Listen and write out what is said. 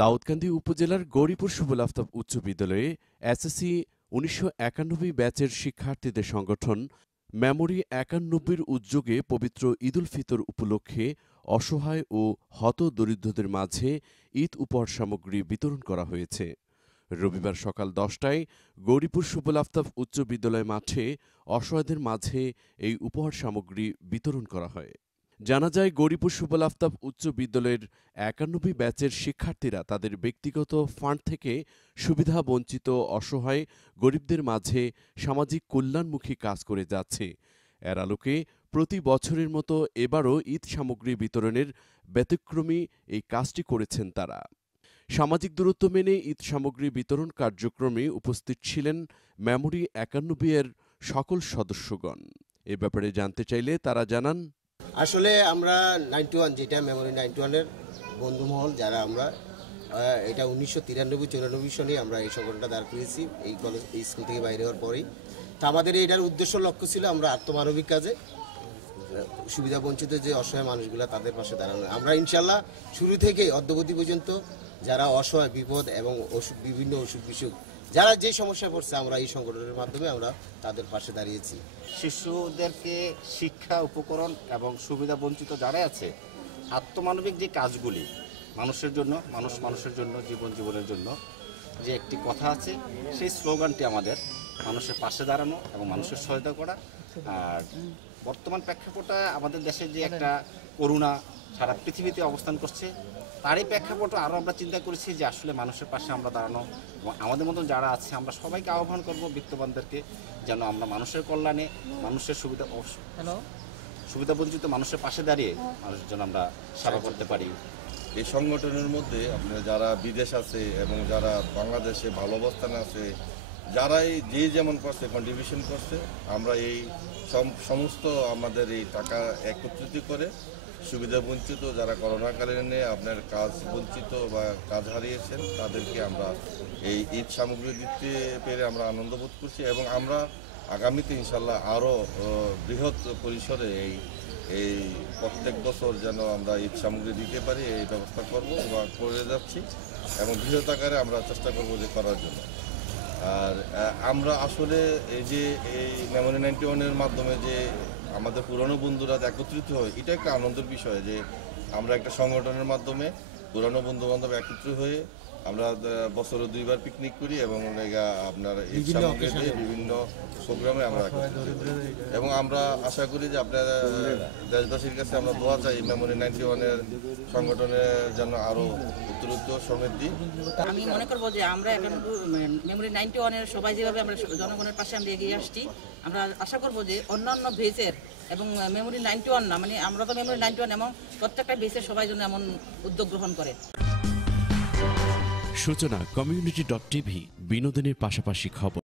দাউদকান্দি উপজেলার গৌরীপুর সুবুল আফতাব উচ্চ বিদ্যালয়ে এসএসসি ১৯৯১ ব্যাচের শিক্ষার্থীদের সংগঠন মেমোরি ৯১-র উদ্যোগে পবিত্র ঈদুল ফিতর উপলক্ষে অসহায় ও হতদরিদ্রদের মাঝে ঈদ উপহার সামগ্রী বিতরণ করা হয়েছে। রবিবার সকাল ১০টায় গৌরীপুর সুবুল আফতাব উচ্চ বিদ্যালয় মাঠে অসহায়দের মাঝে এই উপহার সামগ্রী বিতরণ করা হয়। জানা যায়, গৌরীপুর সুবুল আফতাব উচ্চ বিদ্যালয়ের ৯১ ব্যাচের শিক্ষার্থীরা তাদের ব্যক্তিগত ফান্ড থেকে সুবিধাবঞ্চিত অসহায় গরিবদের মাঝে সামাজিক কল্যাণমুখী কাজ করে যাচ্ছে। এর আলোকে প্রতি বছরের মতো এবারও ঈদ সামগ্রী বিতরণের ব্যতিক্রমী এই কাজটি করেছেন তারা। সামাজিক দূরত্ব মেনে ঈদ সামগ্রী বিতরণ কার্যক্রমে উপস্থিত ছিলেন মেমোরি ৯১-এর সকল সদস্যগণ। এ ব্যাপারে জানতে চাইলে তারা জানান, আসলে আমরা 91 যেটা মেমোরি 91-এর বন্ধুমহল যারা আমরা এটা 1993-94 সালে আমরা এই সংগঠনটা দাঁড় করেছি এই স্কুল থেকে বাইরে হওয়ার পরেই। তা আমাদের এটার উদ্দেশ্য লক্ষ্য ছিল আমরা আত্মমানবিক কাজে সুবিধা বঞ্চিত যে অসহায় মানুষগুলো তাদের পাশে দাঁড়ানো। আমরা ইনশাল্লাহ শুরু থেকে অদ্যবধি পর্যন্ত যারা অসহায় বিপদ এবং বিভিন্ন অসুখ বিসুখ যারা যে সমস্যায় পড়ছে আমরা এই সংগঠনের মাধ্যমে আমরা তাদের পাশে দাঁড়িয়েছি। শিশুদেরকে শিক্ষা উপকরণ এবং সুবিধা বঞ্চিত যারা আছে আত্মমানবিক যে কাজগুলি মানুষের জন্য মানুষের জন্য জীবনের জন্য যে একটি কথা আছে সেই স্লোগানটি আমাদের মানুষের পাশে দাঁড়ানো এবং মানুষের সহায়তা করা। আর বর্তমান প্রেক্ষাপটে আমাদের দেশে যে একটা করুণা সারা পৃথিবীতে অবস্থান করছে তারই প্রেক্ষাপটে আরও আমরা চিন্তা করেছি যে আসলে মানুষের পাশে আমরা দাঁড়ানো এবং আমাদের মতন যারা আছে আমরা সবাইকে আহ্বান করব বিত্তবানদেরকে যেন আমরা মানুষের কল্যাণে মানুষের সুবিধা বঞ্চিত মানুষের পাশে দাঁড়িয়ে মানুষের জন্য আমরা সেবা করতে পারি। এই সংগঠনের মধ্যে আপনারা যারা বিদেশ আছে এবং যারা বাংলাদেশে ভালো অবস্থানে আছে যারাই যে যেমন করছে কন্ট্রিবিউশন করছে আমরা এই সমস্ত আমাদের এই টাকা একত্রিত করে সুবিধা বঞ্চিত যারা করোনাকালীনে আপনার কাজ বঞ্চিত বা কাজ হারিয়েছেন তাদেরকে আমরা এই ঈদ সামগ্রী দিতে পেরে আমরা আনন্দ বোধ করছি এবং আমরা আগামীতে ইনশাল্লাহ আরও বৃহৎ পরিসরে এই প্রত্যেক বছর যেন আমরা ঈদ সামগ্রী দিতে পারি এই ব্যবস্থা করব বা করে যাচ্ছি এবং বৃহৎ আকারে আমরা চেষ্টা করবো যে করার জন্য। আর আমরা আসলে এই যে এই মেমোরি 91-এর মাধ্যমে যে আমাদের পুরনো বন্ধুরা একত্রিত হয় এটা একটা আনন্দের বিষয় যে আমরা একটা সংগঠনের মাধ্যমে পুরনো বন্ধু বান্ধব একত্রিত হয়ে আমরা বছরে 2বার পিকনিক করি এবং আপনার ঈদ সামগ্রী দিয়ে বিভিন্ন প্রোগ্রামে আমরা এবং আমরা আশা করি যে আপনার দেশবাসীর কাছে আমরা দোয়া চাই মেমোরি 91-এর সংগঠনের জন্য আরো উত্তরোত্তর সমৃদ্ধি। আমি মনে করবো যে আমরা এখন মেমোরি 91-এর সবাই যেভাবে আমরা জনগণের পাশে আমরা এগিয়ে আসছি আমরা আশা করবো যে অন্যান্য বেসের এবং মেমোরি 91 না মানে আমরা তো মেমোরি 91 এবং প্রত্যেকটা বেসের সবাই যেন এমন উদ্যোগ গ্রহণ করে। সূচনা community.tv বিনোদনের পাশাপাশি খবর।